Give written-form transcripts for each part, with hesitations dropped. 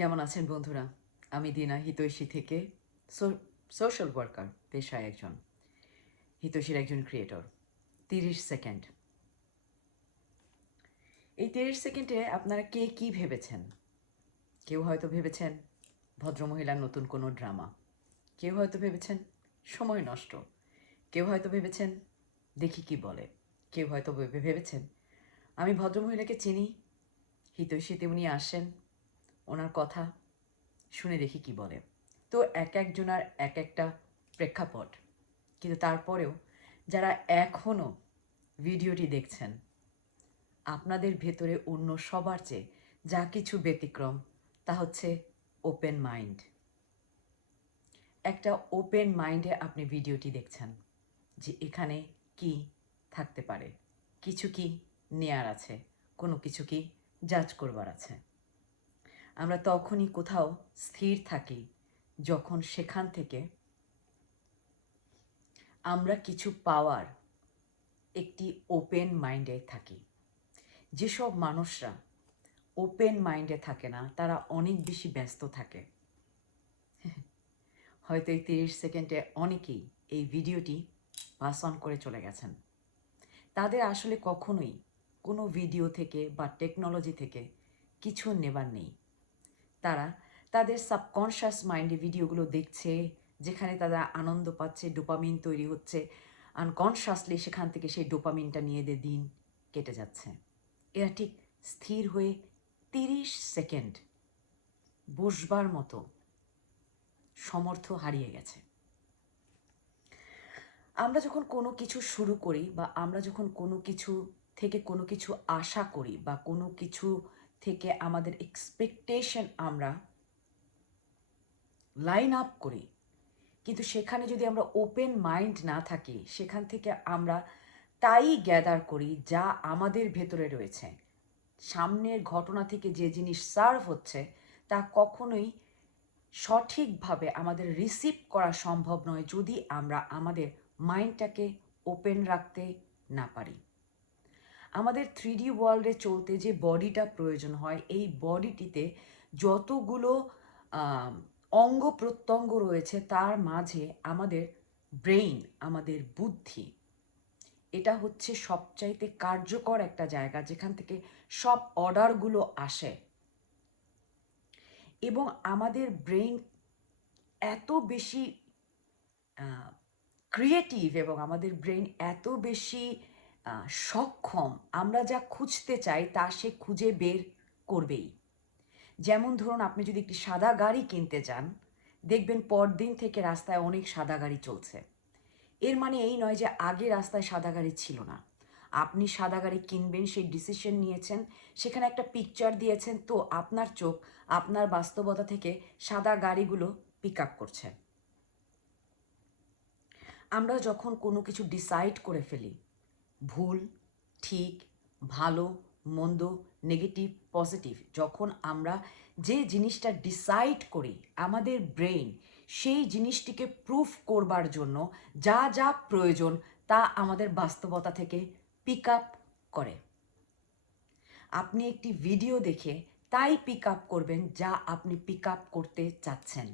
কেমন আছেন বন্ধুরা? আমি দিনা হিতৈষী থেকে সোশ্যাল ওয়ার্কার পেশায় একজন, হিতৈষীর একজন ক্রিয়েটর। 30 সেকেন্ড। এই 30 সেকেন্ডে আপনারা কে কী ভেবেছেন? কেউ হয়তো ভেবেছেন ভদ্রমহিলার নতুন কোনো ড্রামা, কেউ হয়তো ভেবেছেন সময় নষ্ট, কেউ হয়তো ভেবেছেন দেখি কি বলে, কেউ হয়তো ভেবেছেন আমি ভদ্রমহিলাকে চিনি, হিতৈষীতে উনি আসেন, ওনার কথা শুনে দেখি কি বলে। তো এক একজনার এক একটা প্রেক্ষাপট, কিন্তু তারপরেও যারা এখনও ভিডিওটি দেখছেন, আপনাদের ভেতরে অন্য সবার চেয়ে যা কিছু ব্যতিক্রম তা হচ্ছে ওপেন মাইন্ড। একটা ওপেন মাইন্ডে আপনি ভিডিওটি দেখছেন যে এখানে কি থাকতে পারে, কিছু কি নেয়ার আছে, কোনো কিছু কি জাজ করবার আছে। আমরা তখনই কোথাও স্থির থাকি যখন সেখান থেকে আমরা কিছু পাওয়ার একটি ওপেন মাইন্ডে থাকি। যেসব মানুষরা ওপেন মাইন্ডে থাকে না তারা অনেক বেশি ব্যস্ত থাকে। হয়তো এই 30 সেকেন্ডে অনেকেই এই ভিডিওটি পাস অন করে চলে গেছেন। তাদের আসলে কখনোই কোনো ভিডিও থেকে বা টেকনোলজি থেকে কিছু নেবার নেই। তারা তাদের সাবকনশাস মাইন্ডে ভিডিওগুলো দেখছে, যেখানে তারা আনন্দ পাচ্ছে, ডোপামিন তৈরি হচ্ছে, আনকনশাসলি সেখান থেকে সেই ডোপামিনটা নিয়ে এদের দিন কেটে যাচ্ছে। এরা ঠিক স্থির হয়ে 30 সেকেন্ড বসবার মতো সমর্থ হারিয়ে গেছে। আমরা যখন কোনো কিছু শুরু করি বা আমরা যখন কোনো কিছু থেকে কোনো কিছু আশা করি বা কোনো কিছু থেকে আমাদের এক্সপেকটেশন আমরা লাইন আপ করি, কিন্তু সেখানে যদি আমরা ওপেন মাইন্ড না থাকি, সেখান থেকে আমরা তাই গ্যাদার করি যা আমাদের ভেতরে রয়েছে। সামনের ঘটনা থেকে যে জিনিস সার্ভ হচ্ছে তা কখনোই সঠিকভাবে আমাদের রিসিভ করা সম্ভব নয় যদি আমরা আমাদের মাইন্ডটাকে ওপেন রাখতে না পারি। আমাদের 3D ওয়ার্ল্ডে চলতে যে বডিটা প্রয়োজন হয়, এই বডিটিতে যতগুলো অঙ্গ প্রত্যঙ্গ রয়েছে তার মাঝে আমাদের ব্রেইন, আমাদের বুদ্ধি, এটা হচ্ছে সবচাইতে কার্যকর একটা জায়গা যেখান থেকে সব অর্ডারগুলো আসে। এবং আমাদের ব্রেইন এত বেশি ক্রিয়েটিভ এবং আমাদের ব্রেন এত বেশি সক্ষম, আমরা যা খুঁজতে চাই তা সে খুঁজে বের করবেই। যেমন ধরুন, আপনি যদি একটি সাদা গাড়ি কিনতে চান, দেখবেন পরদিন থেকে রাস্তায় অনেক সাদা গাড়ি চলছে। এর মানে এই নয় যে আগে রাস্তায় সাদা গাড়ি ছিল না। আপনি সাদা গাড়ি কিনবেন, সেই ডিসিশন নিয়েছেন, সেখানে একটা পিকচার দিয়েছেন, তো আপনার চোখ আপনার বাস্তবতা থেকে সাদা গাড়িগুলো পিক আপ করছে। আমরা যখন কোনো কিছু ডিসাইড করে ফেলি, ভুল, ঠিক, ভালো, মন্দ, নেগেটিভ, পজিটিভ, যখন আমরা যে জিনিসটা ডিসাইড করি, আমাদের ব্রেইন সেই জিনিসটিকে প্রুফ করবার জন্য যা যা প্রয়োজন তা আমাদের বাস্তবতা থেকে পিক আপ করে। আপনি একটি ভিডিও দেখে তাই পিক আপ করবেন যা আপনি পিক আপ করতে চাচ্ছেন।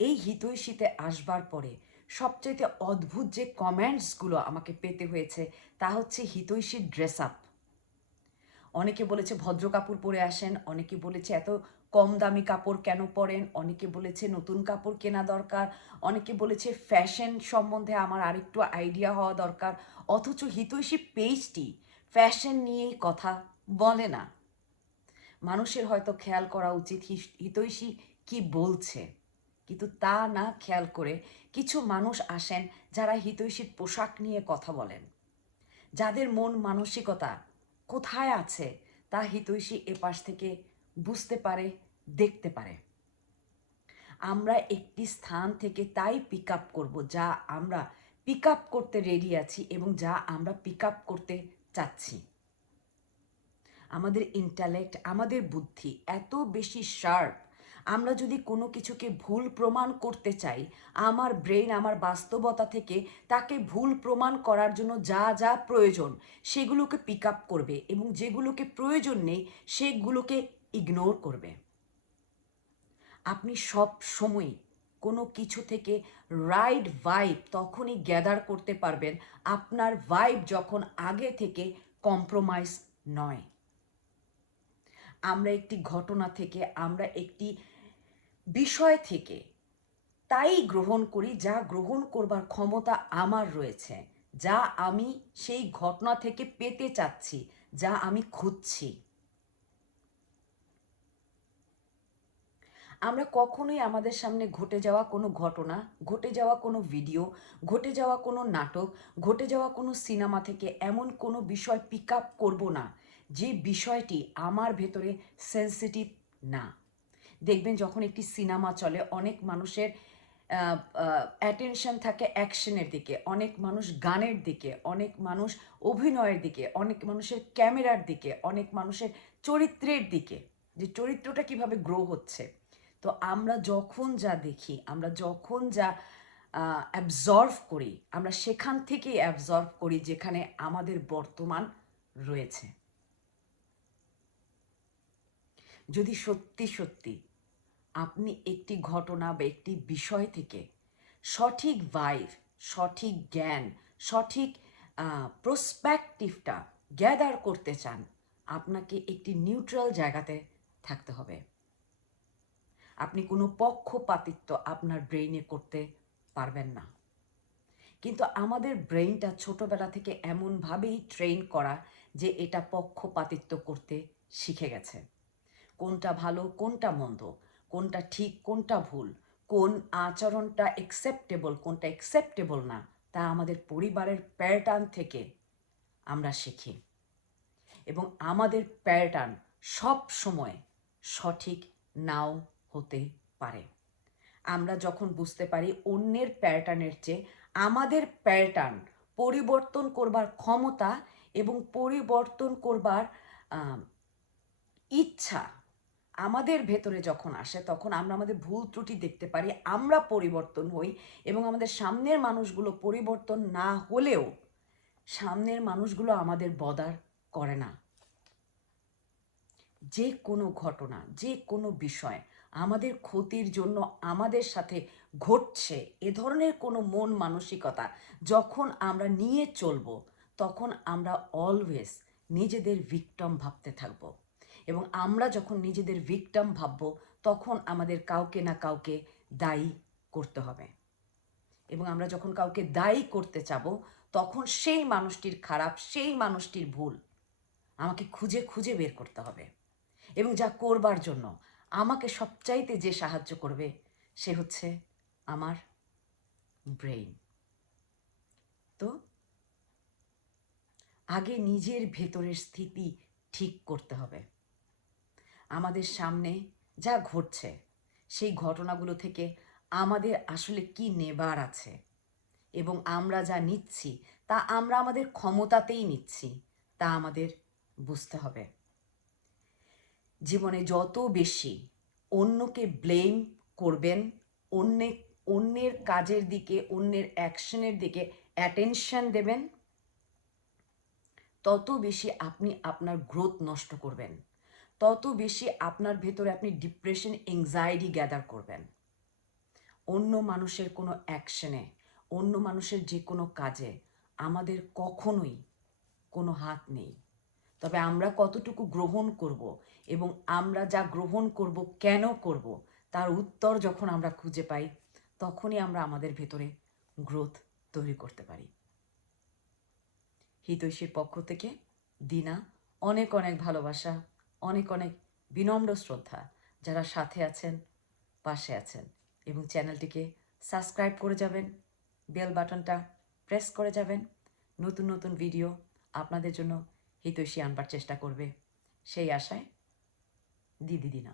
এই হিতৈষীতে আসবার পরে সবচাইতে অদ্ভুত যে কমেন্টসগুলো আমাকে পেতে হয়েছে তা হচ্ছে হিতৈষীর ড্রেস আপ। অনেকে বলেছে ভদ্র কাপড় পরে আসেন, অনেকে বলেছে এত কম দামি কাপড় কেন পরেন, অনেকে বলেছে নতুন কাপড় কেনা দরকার, অনেকে বলেছে ফ্যাশন সম্বন্ধে আমার আরেকটু আইডিয়া হওয়া দরকার। অথচ হিতৈষী পেজটি ফ্যাশন নিয়েই কথা বলে না। মানুষের হয়তো খেয়াল করা উচিত হিতৈষী কি বলছে, কিন্তু তা না খেয়াল করে কিছু মানুষ আসেন যারা হিতৈষীর পোশাক নিয়ে কথা বলেন, যাদের মন মানসিকতা কোথায় আছে তা হিতৈষী এপাশ থেকে বুঝতে পারে, দেখতে পারে। আমরা একটি স্থান থেকে তাই পিক আপ করবো যা আমরা পিক আপ করতে রেডি আছি এবং যা আমরা পিক আপ করতে চাচ্ছি। আমাদের ইন্টালেক্ট, আমাদের বুদ্ধি এত বেশি শার্প, আমরা যদি কোনো কিছুকে ভুল প্রমাণ করতে চাই, আমার ব্রেন আমার বাস্তবতা থেকে তাকে ভুল প্রমাণ করার জন্য যা যা প্রয়োজন সেগুলোকে পিক আপ করবে এবং যেগুলোকে প্রয়োজন নেই সেগুলোকে ইগনোর করবে। আপনি সব সময় কোনো কিছু থেকে রাইট ভাইব তখনই গ্যাদার করতে পারবেন আপনার ভাইব যখন আগে থেকে কম্প্রোমাইজ নয়। আমরা একটি ঘটনা থেকে, আমরা একটি বিষয় থেকে তাই গ্রহণ করি যা গ্রহণ করবার ক্ষমতা আমার রয়েছে, যা আমি সেই ঘটনা থেকে পেতে চাচ্ছি, যা আমি খুঁজছি। আমরা কখনোই আমাদের সামনে ঘটে যাওয়া কোনো ঘটনা, ঘটে যাওয়া কোনো ভিডিও, ঘটে যাওয়া কোনো নাটক, ঘটে যাওয়া কোনো সিনেমা থেকে এমন কোনো বিষয় পিক আপ করবো না যে বিষয়টি আমার ভেতরে সেন্সিটিভ না। দেখবেন যখন একটি সিনেমা চলে অনেক মানুষের অ্যাটেনশন থাকে অ্যাকশনের দিকে, অনেক মানুষ গানের দিকে, অনেক মানুষ অভিনয়ের দিকে, অনেক মানুষের ক্যামেরার দিকে, অনেক মানুষের চরিত্রের দিকে, যে চরিত্রটা কিভাবে গ্রো হচ্ছে। তো আমরা যখন যা দেখি, আমরা যখন যা অ্যাবজর্ভ করি, আমরা সেখান থেকেই অ্যাবজর্ভ করি যেখানে আমাদের বর্তমান রয়েছে। যদি সত্যি সত্যি আপনি একটি ঘটনা বা একটি বিষয় থেকে সঠিক ভাইব, সঠিক জ্ঞান, সঠিক প্রসপেক্টিভটা গ্যাদার করতে চান, আপনাকে একটি নিউট্রাল জায়গাতে থাকতে হবে। আপনি কোনো পক্ষপাতিত্ব আপনার ব্রেইনে করতে পারবেন না। কিন্তু আমাদের ব্রেইনটা ছোটবেলা থেকে এমনভাবেই ট্রেন করা যে এটা পক্ষপাতিত্ব করতে শিখে গেছে। কোনটা ভালো, কোনটা মন্দ, কোনটা ঠিক, কোনটা ভুল, কোন আচরণটা অ্যাকসেপ্টেবল, কোনটা অ্যাকসেপ্টেবল না, তা আমাদের পরিবারের প্যাটার্ন থেকে আমরা শিখি। এবং আমাদের প্যাটার্ন সব সময় সঠিক নাও হতে পারে। আমরা যখন বুঝতে পারি অন্যের প্যাটার্নের চেয়ে আমাদের প্যাটার্ন পরিবর্তন করবার ক্ষমতা এবং পরিবর্তন করবার ইচ্ছা আমাদের ভেতরে যখন আসে, তখন আমরা আমাদের ভুল ত্রুটি দেখতে পারি, আমরা পরিবর্তন হই এবং আমাদের সামনের মানুষগুলো পরিবর্তন না হলেও সামনের মানুষগুলো আমাদের বদার করে না। যে কোনো ঘটনা, যে কোনো বিষয় আমাদের ক্ষতির জন্য আমাদের সাথে ঘটছে, এ ধরনের কোনো মন মানসিকতা যখন আমরা নিয়ে চলব, তখন আমরা অলওয়েজ নিজেদের ভিকটিম ভাবতে থাকব। এবং আমরা যখন নিজেদের ভিকটিম ভাবব, তখন আমাদের কাউকে না কাউকে দায়ী করতে হবে। এবং আমরা যখন কাউকে দায়ী করতে চাব, তখন সেই মানুষটির খারাপ, সেই মানুষটির ভুল আমাকে খুঁজে খুঁজে বের করতে হবে। এবং যা করবার জন্য আমাকে সবচাইতে যে সাহায্য করবে সে হচ্ছে আমার ব্রেইন। তো আগে নিজের ভেতরের স্থিতি ঠিক করতে হবে। আমাদের সামনে যা ঘটছে সেই ঘটনাগুলো থেকে আমাদের আসলে কি নেবার আছে, এবং আমরা যা নিচ্ছি তা আমরা আমাদের ক্ষমতাতেই নিচ্ছি, তা আমাদের বুঝতে হবে। জীবনে যত বেশি অন্যকে ব্লেম করবেন, অন্যের কাজের দিকে, অন্যের অ্যাকশনের দিকে অ্যাটেনশন দেবেন, তত বেশি আপনি আপনার গ্রোথ নষ্ট করবেন, তত বেশি আপনার ভেতরে আপনি ডিপ্রেশন, এংজাইটি গ্যাদার করবেন। অন্য মানুষের কোনো অ্যাকশনে, অন্য মানুষের যে কোনো কাজে আমাদের কখনোই কোনো হাত নেই। তবে আমরা কতটুকু গ্রহণ করব এবং আমরা যা গ্রহণ করব কেন করব তার উত্তর যখন আমরা খুঁজে পাই, তখনই আমরা আমাদের ভেতরে গ্রোথ তৈরি করতে পারি। হিতৈষীর পক্ষ থেকে দিনা অনেক অনেক ভালোবাসা, অনেক অনেক বিনম্র শ্রদ্ধা যারা সাথে আছেন, পাশে আছেন, এবং চ্যানেলটিকে সাবস্ক্রাইব করে যাবেন, বেল বাটনটা প্রেস করে যাবেন। নতুন নতুন ভিডিও আপনাদের জন্য হিতৈষী আনবার চেষ্টা করবে, সেই আশায় দিনা।